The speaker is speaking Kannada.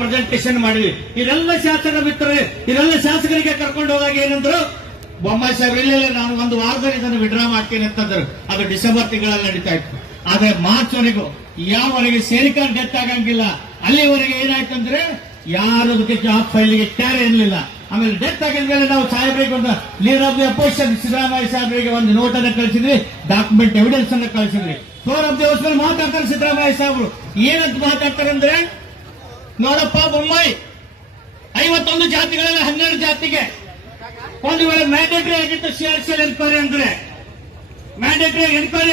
ಪ್ರೆಸೆಂಟೇಶನ್ ಮಾಡಿದ್ವಿ. ಇದೆಲ್ಲ ಶಾಸಕರ ಬಿತ್ತರೆ ಇದೆಲ್ಲ ಶಾಸಕರಿಗೆ ಕರ್ಕೊಂಡು ಹೋದಾಗ ಏನಂದ್ರು, ಬೊಮ್ಮಾಯಿ ಸಾಹೇಬ್ರು, ಇಲ್ಲ ನಾನು ಒಂದು ವಾರದಲ್ಲಿ ಇದನ್ನು ವಿಡ್ರಾ ಮಾಡ್ತೀನಿ ಅಂತಂದ್ರು ಅದು ಡಿಸೆಂಬರ್ ತಿಂಗಳಲ್ಲಿ ನಡೀತಾ ಇತ್ತು. ಆದ್ರೆ ಮಾರ್ಚ್ ವರೆಗೂ ಯಾವವರೆಗೆ ಸೇರಿಕಾರ್ ಡೆತ್ ಆಗಂಗಿಲ್ಲ, ಅಲ್ಲಿವರೆಗೆ ಏನಾಯ್ತಂದ್ರೆ ಯಾರು ಅದಕ್ಕೆ ಜಾಬ್ ಫೈಲಿಗೆ ಕ್ಯಾರೆ ಇರಲಿಲ್ಲ. ಆಮೇಲೆ ಡೆತ್ ಆಗಿದ್ಮೇಲೆ ನಾವು ಸಾಹೇಬ್ರಿಗೆ ಒಂದು leader of the opposition Siddaramaiah ಸಾಹೇಬ್ರಿಗೆ ಒಂದು ನೋಟ್ ಅನ್ನ ಕಳಿಸಿದ್ವಿ ಡಾಕ್ಯುಮೆಂಟ್ ಎವಿಡೆನ್ಸ್ ಅನ್ನ ಕಳಿಸಿದ್ವಿ. ಫೋರ್ ಆಫ್ ದಿ ಹೌಸ್ ಮೇಲೆ ಮಾತಾಡ್ತಾರೆ ಸಿದ್ದರಾಮಯ್ಯ ಸಾಹೇಬ್ರು. ಏನಂತ ಮಾತಾಡ್ತಾರೆ ಅಂದ್ರೆ ನೋಡಪ್ಪ ಬೊಮ್ಮಾಯಿ, ಐವತ್ತೊಂದು ಜಾತಿಗಳಲ್ಲ ಹನ್ನೆರಡು ಜಾತಿಗೆ. ಒಂದು ವೇಳೆ ಮ್ಯಾಂಡೇಟರಿ ಆಗಿತ್ತು, ಸಿ ಎನ್ಕ್ವೈರಿ ಅಂದ್ರೆ. Mandatory enquiry